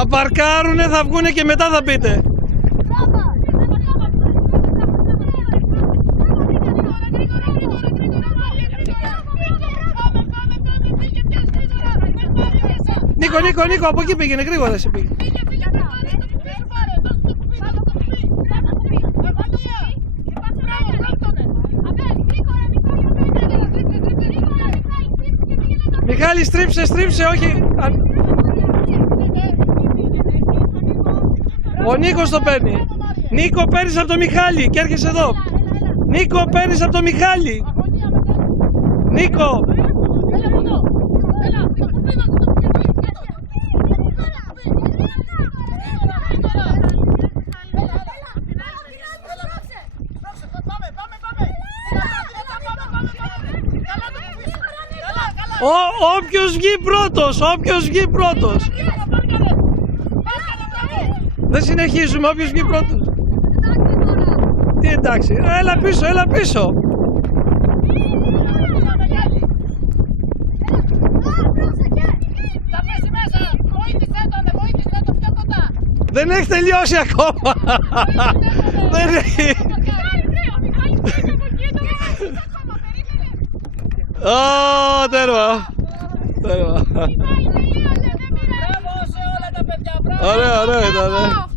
Θα παρκάρουνε, θα βγουνε και μετά θα πείτε. Νίκο, από εκεί πήγαινε, γρήγορα εσύ πήγαινε. Μιχάλη, στρίψε, όχι. Ο Νίκος το παίρνει. Νίκο, παίρνεις από το Μιχάλη και έρχεσαι εδώ. Νίκο, παίρνεις από το Μιχάλη. Νίκο. Όποιος βγει πρώτος. Δεν συνεχίζουμε, όποιος βγει πρώτος. Τι εντάξει, έλα πίσω. Δεν έχει τελειώσει ακόμα. Δεν έχει. Τέρμα. Μπράβο σε όλα τα παιδιά, μπράβο. Ωραία ήταν.